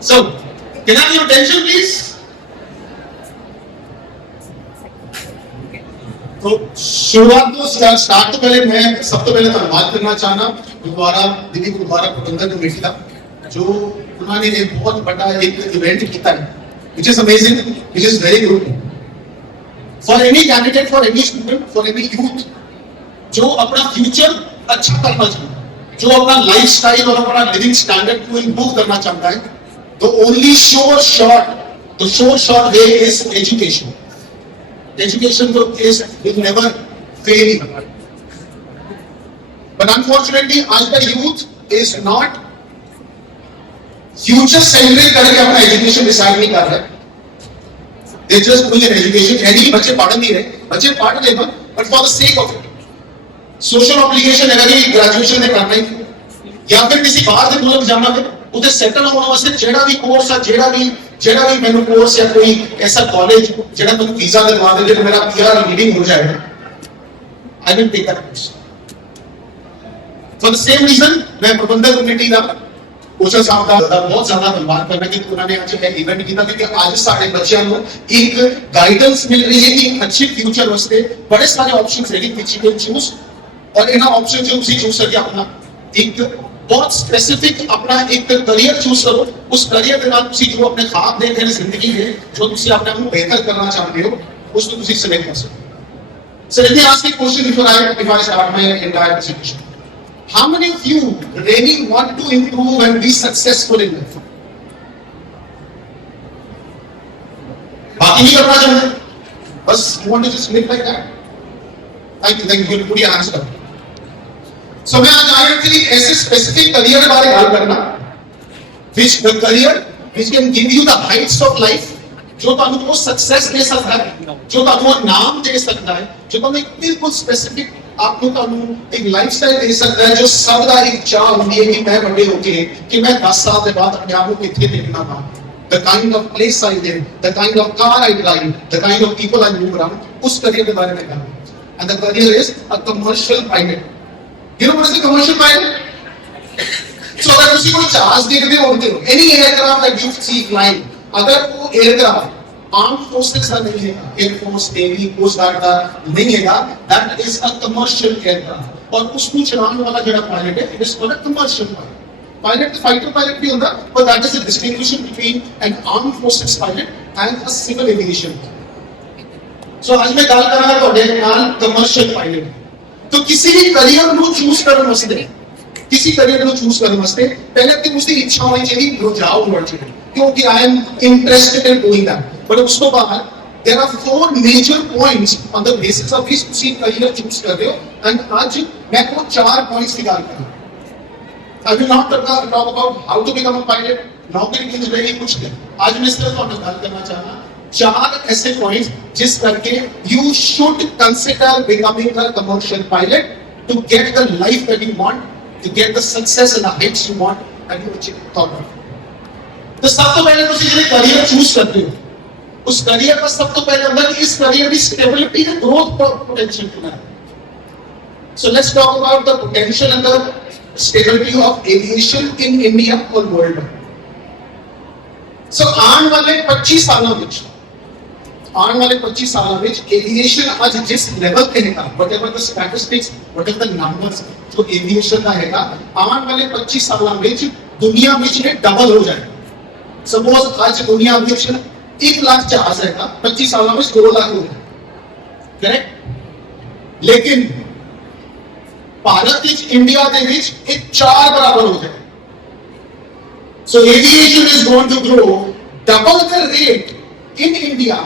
So, can I have your attention, please? तो शुरुआत तो स्टार्ट तो पहले मैं सबसे पहले धन्यवाद करना चाहना गुरुद्वारा दिल्ली गुरुद्वारा प्रबंधक कमेटी का जो उन्होंने एक बहुत बड़ा एक इवेंट किया है which is amazing, which is very good for any candidate, for any student, for any youth जो अपना फ्यूचर अच्छा करना चाहता है, जो अपना लाइफस्टाइल और अपना लिविंग स्टैंडर्ड को इंप्रूव करना चाहता है, तो only sure short way is education. Education will never fail. But unfortunately, आज का youth is not future centric करके अपना education decide नहीं कर रहे. They just doing an education. यानी बच्चे पढ़ नहीं रहे, बच्चे पढ़ रहे but for the sake of it. Social obligation है कि graduation में करना ही, या फिर किसी बाहर के मुल्क जाना है, उधर सेटल होने वास्ते जेड़ा भी कोर्स है, जेड़ा भी मैंने कोर्स या कोई ऐसा कॉलेज जेड़ा मैंने वीजा लगवा दे जो मेरा पीआर रीडिंग हो जाए, I will take that course. For the same reason मैं प्रबंधक कमेटी का कोचर साहब का बहुत ज्यादा धन्यवाद करना कि उन्होंने आज ये इवेंट किया, क्योंकि आज सारे बच्चों को एक गाइडेंस मिल रही है कि अच्छे फ्यूचर वास्ते बड़े सारे ऑप्शंस है कि यू कैन चूज, और इन ऑप्शन से उसी चूज करके अपना एक बहुत स्पेसिफिक अपना एक करियर चूज करो. उस करियर के बाद तुसी जो अपने ख्वाब देख रहे जिंदगी में, जो तुसी अपने आप को बेहतर करना चाहते हो, उसको तुसी सिलेक्ट कर सकते हो. So let me ask you a question before I start my entire presentation. How many of you really want to improve and be successful in life? बाकी नहीं करना चाहते, बस you want to just live like that? Thank you. Put your hands up. So मैं आज आया एक्चुअली ऐसे specific career के बारे में बात करना, which the career which can give you the heights of life, जो तो आपको सक्सेस दे सकता है, जो तो आपको नाम दे सकता है, जो तो एक बिल्कुल स्पेसिफिक आपको एक लाइफस्टाइल दे सकता है, जो सबका एक चाह होती है कि मैं बड़े होके कि मैं 10 साल के बाद अपने आप को कितने देखना था. The kind of place I live, the kind of car I drive, the kind of people I move around, उस करियर के बारे में करना. And the career is a commercial pilot. You know what is the commercial pilot? So अगर किसी को जहाज देखते होते हो, any aircraft that you see flying, अगर वो aircraft armed forces का नहीं है, Air Force, Navy, Coast Guard का नहीं है, that is a commercial aircraft. और उसको चलाने वाला जो पायलट है, it is called a commercial pilot. Pilot fighter pilot भी होता, but that is the distinction between an armed forces pilot and a civil aviation. So आज मैं बात कर रहा हूँ तो commercial pilot. तो किसी भी करियर को चूज करने वास्ते, किसी करियर को चूज करने वास्ते पहले अपनी मुझसे इच्छा होनी चाहिए, रुझाव होना चाहिए, क्योंकि I am interested in doing that. But उसके बाद there are 4 major points on the basis of which तुसी करियर चूज कर रहे हो. एंड आज मैं को 4 पॉइंट्स निकाल कर I will not talk about how to become a pilot, नौकरी की जरूरत कुछ नहीं. आज मैं सिर्फ आपको बात करना चाहना 4 ऐसे पॉइंट्स जिस करके you should consider becoming a commercial pilot to get the life that you want, to get the success and the heights you want and you achieve thought. तो सबसे पहले तो जो करियर चूज करते हो, उस करियर का सबसे पहले अंदर इस करियर की स्टेबिलिटी एंड ग्रोथ पोटेंशियल होना है. So let's talk about the potential and the stability of aviation in India और वर्ल्ड. सो आने वाले 25 सालों में एविएशन आज जिस लेवल पे है, whatever the statistics, whatever the numbers जो एविएशन का है, आने वाले 25 सालों में दुनिया में ये डबल हो जाएगा. सपोज आज दुनिया में 1 लाख जहाज है, 25 सालों में 2 लाख हो जाएगा, करेक्ट. लेकिन भारत इंडिया के बीच एक 4 बराबर हो जाएगा. So aviation is going to grow double the rate in India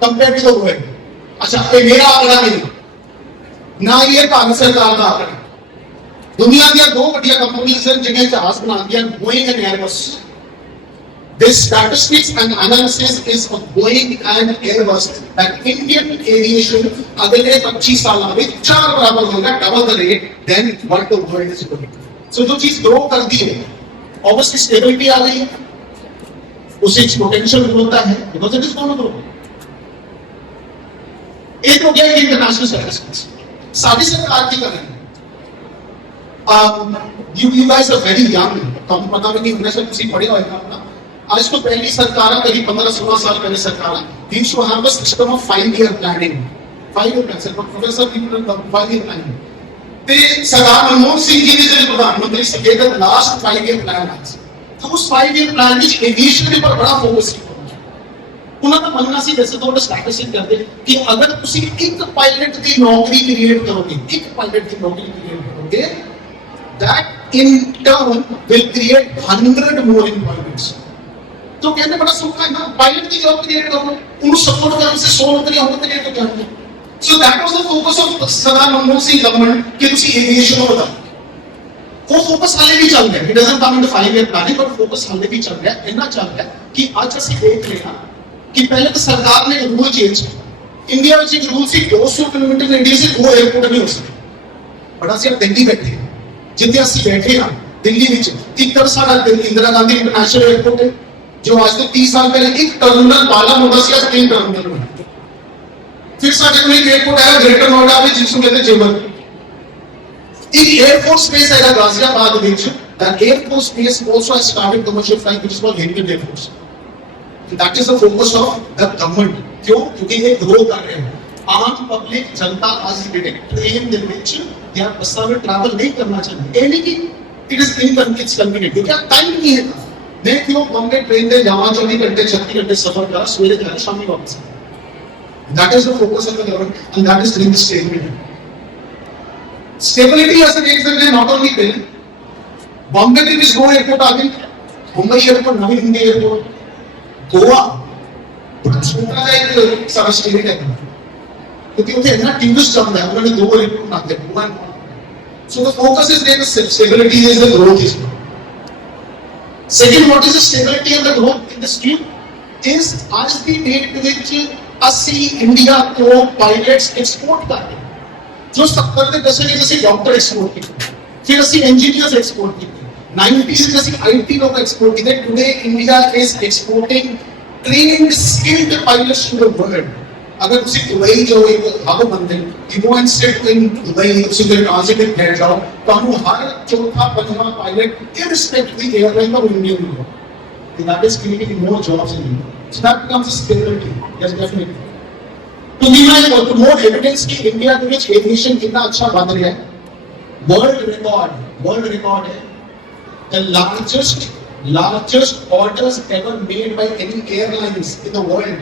compared to the world. अच्छा, ये मेरा आंकड़ा नहीं, ना ये भारत सरकार का आंकड़ा. दुनिया की 2 बढ़िया कंपनीज हैं जिन्हें जहाज बना दिया, Boeing and Airbus. This statistics and analysis is of Boeing and Airbus that Indian aviation अगले 25 सालों में 4 बराबर होगा, double the rate than what the world is doing. So जो चीज ग्रो कर दी है, obviously stability आ रही है, उसे पोटेंशियल होता है, because it is going to grow. एक हो गया इंटरनेशनल सर्विसेज, सारी सरकार की कर रही है. you guys are very young, तो पता नहीं इंटरनेशनल किसी पढ़े होगा अपना. आज तो पहली सरकार करीब 15-16 साल पहले सरकार we should have a system of 5 year planning 5 year plan sir professor people 5 year planning ते सरदार मनमोहन सिंह जी ने जब प्रधानमंत्री से के लास्ट 5 ईयर प्लान आज तो उस 5 ईयर प्लान ਵਿੱਚ एविएशन ਦੇ ਉੱਪਰ ਬੜਾ ਫੋਕਸ ਕੀਤਾ ਉਹਨਾਂ ਦਾ ਮੰਨਣਾ ਸੀ ਵੈਸੇ ਤਾਂ ਉਹ ਸਟੈਟਿਸਟਿਕ ਕਰਦੇ ਕਿ ਅਗਰ ਤੁਸੀਂ ਇੱਕ ਪਾਇਲਟ ਦੀ ਨੌਕਰੀ ਕ੍ਰੀਏਟ ਕਰੋਗੇ ਇੱਕ ਪਾਇਲਟ ਦੀ ਨੌਕਰੀ ਕ੍ਰੀਏਟ ਕਰੋਗੇ that in turn will create 100 more employments तो कहते बड़ा सुख है ना पायलट की जॉब क्रिएट करो उनको सपोर्ट करने से 100 नौकरियां हो क्रिएट हो जाएंगी so that was the focus of सरदार मनमोहन सिंह गवर्नमेंट कि ਤੁਸੀਂ एविएशन हो बता वो फोकस हाले भी चल रहा है it doesn't come in the 5 year planning but focus हाले भी चल रहा है इतना चल रहा है कि आज ਅਸੀਂ देख रहे हैं कि पहले तो सरकार ने रूल चेंज इंडिया में एक रूल सी 200 किलोमीटर रेडियस से दो एयरपोर्ट नहीं हो सकते बड़ा सी दिल्ली बैठे जिथे ਅਸੀਂ बैठे हैं दिल्ली ਵਿੱਚ ਇੱਕ ਤਾਂ ਸਾਡਾ इंदिरा गांधी इंटरनेशनल एयरपोर्ट है जो आज तो 30 साल पहले एक टर्मिनल बाला होता सी आज 3 टर्मिनल बना फिर साडे कोल एक एयरपोर्ट है ग्रेटर नोएडा में जिसको कहते हैं जेवर एक एयरफोर्स बेस है गाजियाबाद ਵਿੱਚ that airforce base also has started commercial flight which is called Hinton Air Force that is the focus of the government क्यों क्योंकि ये ग्रो कर रहे हैं आम पब्लिक जनता आज की ट्रेन ਦੇ ਵਿੱਚ या बसां में ट्रैवल नहीं करना चाहती ये नहीं कि इट इज इनकन्वीनियंट क्योंकि टाइम नहीं है मैं क्यों बॉम्बे ट्रेन से जावा 24 घंटे 36 घंटे सफर करा सवेरे जाए शामी वापस that is the focus of the government and that is in stability ऐसे देख सकते हैं नॉट ओनली ट्रेन बॉम्बे के भी दो एयरपोर्ट आ गए मुंबई एयरपोर्ट नवी दिल्ली एयरपोर्ट गोवा छोटा सा एक सारा स्टेट है क्योंकि उसे इतना टूरिस्ट चलता है उन्होंने दो एयरपोर्ट बनाते हैं Goa so the focus is there stability is the growth is second what is the stability and the growth industry is आज की डेट ਵਿੱਚ ਅਸੀਂ ਇੰਡੀਆ ਤੋਂ ਪਾਇਲਟਸ ਐਕਸਪੋਰਟ ਕਰ ਰਹੇ ਜੋ 70 ਦੇ ਦਸ਼ਕ ਵਿੱਚ ਅਸੀਂ ਡਾਕਟਰ ਐਕਸਪੋਰਟ ਕੀਤੇ ਫਿਰ ਅਸੀਂ ਇੰਜੀਨੀਅਰਸ ਐਕਸਪੋਰਟ ਕੀਤੇ 90s ਵਿੱਚ ਅਸੀਂ ਆਈਟੀ ਲੋਕ ਐਕਸਪੋਰਟ ਕੀਤੇ today India is exporting trained skilled pilots to the world अगर ਤੁਸੀਂ ਦੁਬਈ ਜਾਓ ਇੱਕ ਹੱਬ ਬੰਦੇ you go and sit in Dubai ਤੁਸੀਂ ਦੇ ਟ੍ਰਾਂਜ਼ਿਟ ਗੇਟ ਜਾਓ ਤੁਹਾਨੂੰ ਹਰ ਚੌਥਾ ਪੰਜਵਾਂ ਪਾਇਲਟ ਇਰਰਿਸਪੈਕਟਿਵ ਦੀ 에ਅਰਲਾਈਨ ਦਾ ਇੰਡੀਅਨ ਹੋਗਾ that is creating more jobs in India. So that becomes a stability. Yes, definitely. To give me more evidence कि India के बीच aviation कितना अच्छा बन रहा है. World record है. The largest orders ever made by any airlines in the world.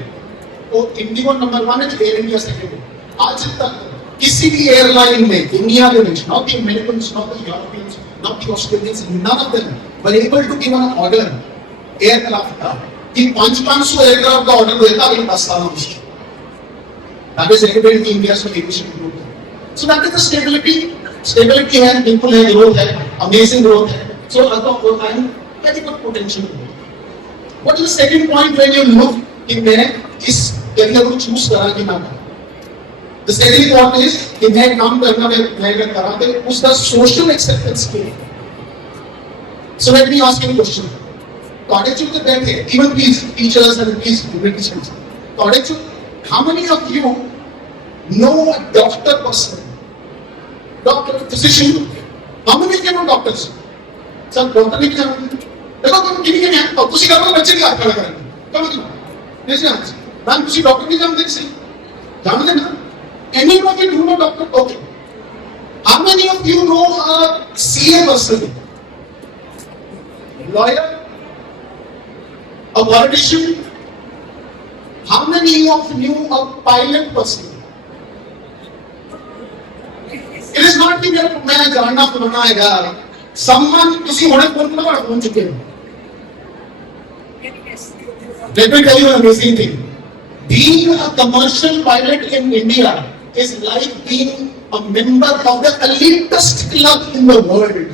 तो Indigo number 1 है, Air India second है. आज तक किसी भी एयरलाइन में दुनिया के बीच not the Americans, not the Europeans, not the Australians, none of them were able to give an order aircraft का कि 500 एयरक्राफ्ट का ऑर्डर देता है 10 साल में that is evident in India aviation growth so that is the stability है बिल्कुल है ग्रोथ है अमेजिंग ग्रोथ है सो अगर वो time very good potential what is the second point when you look कि मैं इस करियर को चूज करा कि ना द सेकंड पॉइंट इज कि मैं काम करना मैं अगर करा तो उसका सोशल एक्सेप्टेंस के so let me ask you a question College to that day, even these teachers and these students. College to, how many of you know a doctor person? Doctor, physician. How many of you know doctors? Sir, doctor नहीं जानते. देखो तुम किन्हीं के नहीं तो तुसी करो बच्चे की आँख लगा रहे. कब तुम? नहीं जानते. मैम तुसी डॉक्टर नहीं जानते किसी? जानते ना? Any of you do know doctor? Okay. How many of you know a CA person? Lawyer? A politician? How many of you a pilot person? It is not that मैं जानना पुराना है यार. Someone किसी होने फोन पर पहुंच चुके हैं. Let me tell you an amazing thing. Being a commercial pilot in India is like being a member of the elitist club in the world.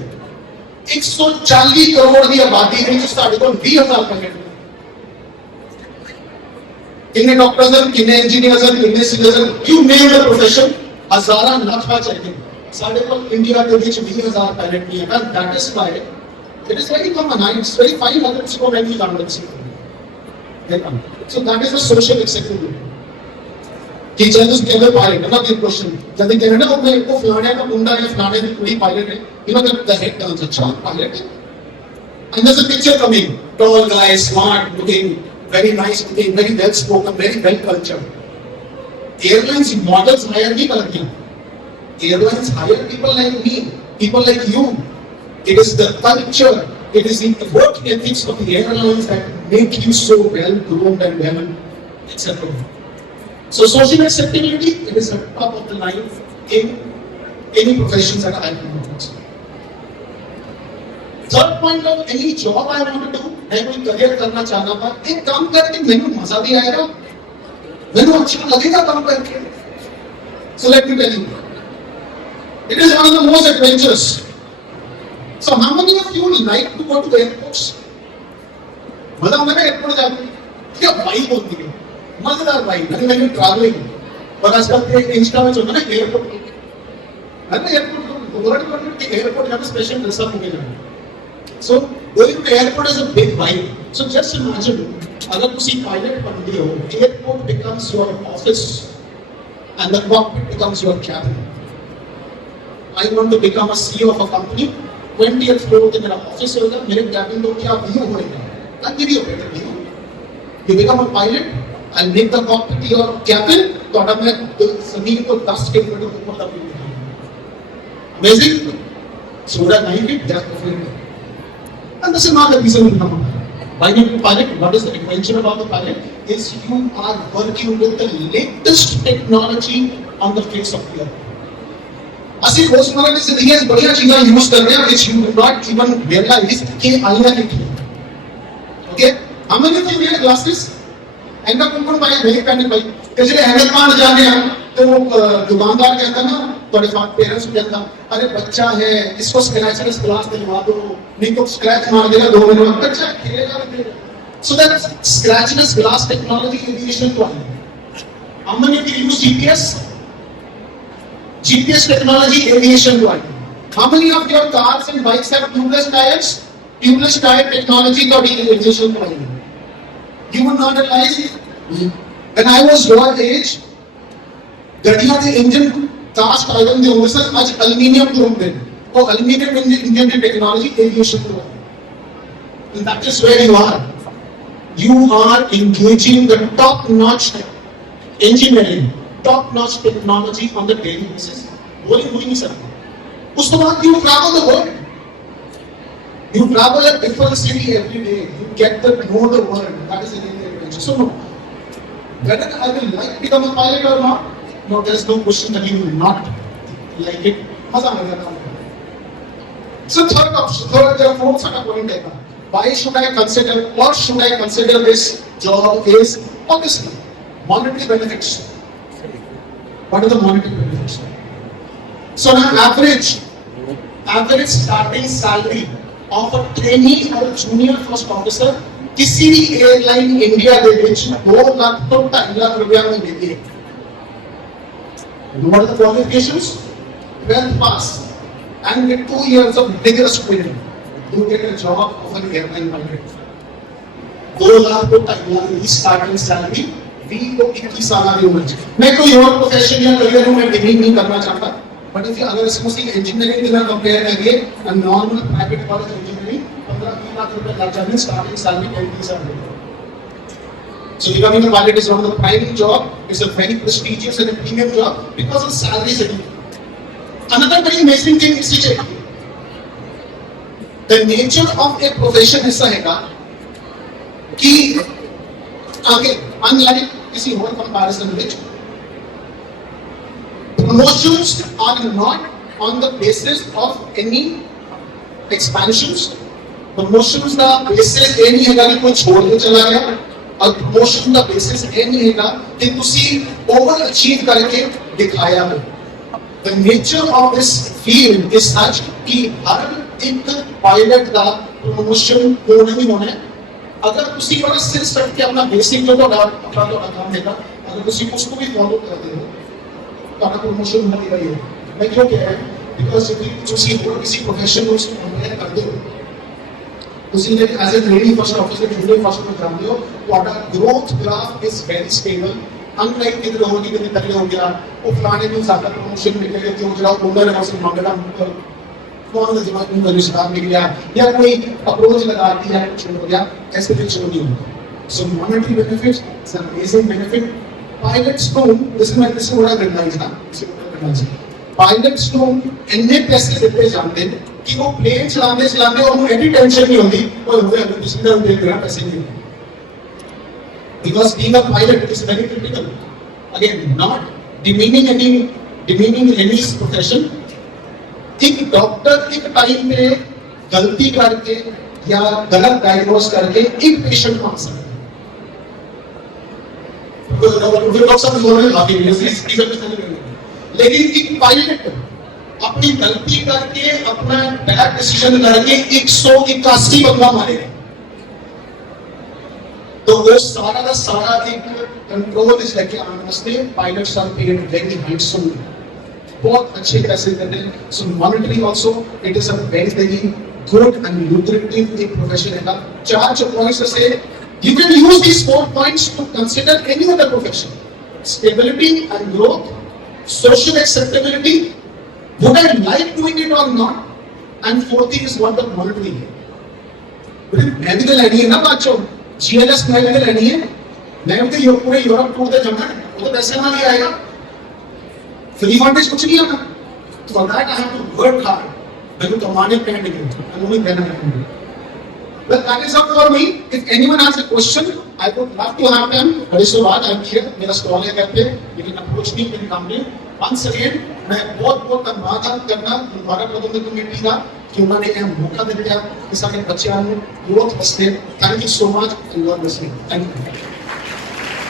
140 करोड़ की आबादी में जो साढ़े को 20,000 पायलट कितने डॉक्टर्स हैं कितने इंजीनियर्स हैं कितने सिविल्स हैं यू नेम द प्रोफेशन हजारा लाख चाहिए साढ़े को इंडिया के बीच 20,000 पायलट नहीं है that is why it is very common it's very fine अगर इसको मैं नहीं जानता so that is the social acceptability कि चलो उस केवल पायलट है ना ये क्वेश्चन जब कहते हैं ना वो मेरे को फलाने का मुंडा है फलाने की पूरी पायलट है you know the head dance अच्छा पायलट है and there is a picture coming tall guy, smart looking, very nice looking, very well spoken, very well cultured. Airlines models hire नहीं करती हैं. Airlines hire people like me, people like you. It is the culture, it is the work ethics of the airlines that make you so well groomed and well acceptable. So social acceptability, it is at top of the line in any professions that I am in. Third point of any job I want to do, मैं कोई करियर करना चाहता था, एक काम करके मैंने मजा भी आएगा, मैंने अच्छा लगेगा काम करके. So let me tell you, it is one of the most adventurous. So how many of you like to go to the airports? मजा आता है एयरपोर्ट जाके, क्या वाइब होती है, मजेदार वाइब. अरे मैंने ट्रैवलिंग, और आजकल एक इंस्टा में चलता है ना एयरपोर्ट, है ना एयरपोर्ट, वर्ल्ड के एयरपोर्ट जाना स्पेशल ड्रेस अप होके जाना. So going to the airport is a big vibe. So just imagine, अगर किसी पायलट बनते हो, airport becomes your office and the cockpit becomes your cabin. I want to become a CEO of a company. 20th floor पे मेरा office होगा, मेरे cabin तो क्या view होगा? I'll give you a better view. You become a pilot, I'll make the cockpit your cabin. तो अगर मैं जमीन को 10 किलोमीटर ऊपर तक view दिखाऊंगा. Amazing. So would I like it? Yeah, definitely. And this is not the reason you come. Why you pilot? What is the invention about the pilot? Is you are working with the latest technology on the face of the earth. असली रोजमर्रा की जिंदगी में बढ़िया चीजें यूज कर रहे हैं which you do not even realize कि आईना क्या है. Okay? How many of you wear glasses? Anchor कौन भाई मेरे पहने भाई किसी हैंडल मान जाने हैं तो दुकानदार कहता ना थोड़े पेरेंट्स को कहता अरे बच्चा है इसको स्क्रैचलेस ग्लास दिलवा दो नहीं तो स्क्रैच मार देगा 2 मिनट में बच्चा खेलेगा. So that scratchless glass technology aviation to how many of you use GPS technology aviation to how many of your cars and bikes have tubeless tire technology to aviation to you would not realize when I was your age गड़ियां के engine cast iron के होंगे सर आज एल्युमिनियम के होंगे तो aluminium engine की technology aviation को and that is where you are engaging the top notch engineering top notch technology on the daily basis. बोली हुई नहीं सर उसके बाद you travel the world, you travel a different city every day, you get to know the world. That is an adventure. So no, whether I will like become a pilot or not, no, there is no question that you will not like it. मजा आ गया. So third fourth point है why should I consider or should I consider this job is obviously monetary benefits. What are the monetary benefits? So now average starting salary of a trainee or junior first officer किसी भी airline India के बीच 2 लाख तो 2.5 लाख रुपया में देती है. What are the qualifications? 12th pass and with 2 years of rigorous training, you get a job of an airline pilot. 2 लाख तो 2.5 लाख की starting salary, 20 को 21 साल की उम्र. मैं कोई और प्रोफेशन या करियर में मैं डिग्री नहीं करना चाहता, बट इफ अगर इसको सी इंजीनियरिंग के साथ कंपेयर करिए, a normal private college engineering 15-20 लाख रुपए लग जाते हैं, starting salary 35,000. So becoming a pilot is one of the prime job. It's a very prestigious and a premium job because of salary setting. Another very amazing thing is the nature of a profession ऐसा हैगा कि आगे unlike किसी और comparison में promotions are not on the basis of any expansions. Promotions का basis ये नहीं हैगा कि कोई छोड़ के चला गया. और प्रमोशन का बेसिस ये नहीं हैगा कि तुसी ओवर अचीव करके दिखाया हो. The nature of this field is such कि हर एक पायलट का प्रमोशन होना ही होना है. अगर तुसी बड़ा सिर्फ रख के अपना बेसिक जो अपना काम देगा, अगर तुसी उसको भी फॉलो करते हो तो आपका प्रमोशन होना ही है. मैं क्यों कह रहा हूँ? बिकॉज तुसी किसी प्रोफेशन में उसको कंपेयर करते हो, तुसी ने as a trainee first officer junior first officer जानते हो, ਤੁਹਾਡਾ growth graph is very stable. Unlike किधर हो कि किधर तक हो गया, वो फलाने को ज़्यादा प्रमोशन मिल गया क्यों जरा ओनर है उसे मंगना कौन सा दिमाग में रिश्ता मिल गया या कोई अप्रोच लगा दिया कुछ हो गया, ऐसे कुछ नहीं होगा. So monetary benefits is an amazing benefit. Pilots don't, this is what I recognize now. This is what I recognize. Pilots don't इतने पैसे देते जानते हैं कि वो प्लेन चलाते और उन्हें एनी टेंशन नहीं होती और वो अगर किसी तरह दे रहा पैसे नहीं. Because being a pilot is very critical. Again, not demeaning any profession. एक डॉक्टर एक टाइम पे गलती करके या गलत डायग्नोज करके एक पेशेंट को आ सकता है. लेकिन एक पायलट अपनी गलती करके अपना बैड डिसीजन करके 181 बंदा मारेगा. तो वो सारा का सारा एक कंट्रोल इस लेके आने से pilots are paid very handsome, बहुत अच्छे पैसे देते हैं. So monetary also it is a very good and lucrative profession. Charge points say you can use these 4 points to consider any other profession: stability and growth, social acceptability, would I like doing it or not, and fourth thing is what the monetary है. मैं भी तो लेनी है ना बच्चों, GLS मैं भी तो लेनी है. मैं भी तो पूरे यूरोप टूर पे जाना है, वो तो पैसे ना ले आएगा. फ्री फंड कुछ नहीं आना. For that I have to work hard. मैं तो माने पेंड के I'm only then I can do. Well, that is all for me. If anyone has a question, I would love to have them. बड़ी शुरुआत I'm here. मेरा स्टॉल है घर पे. You can approach me in company. Once again, मैं बहुत धन्यवाद करना हमारा प्रबंधक कमेटी का कि उन्होंने यह मौका दे दिया कि सारे बच्चों को ग्रोथ वास्ते. Thank you so much and God bless you. Thank you.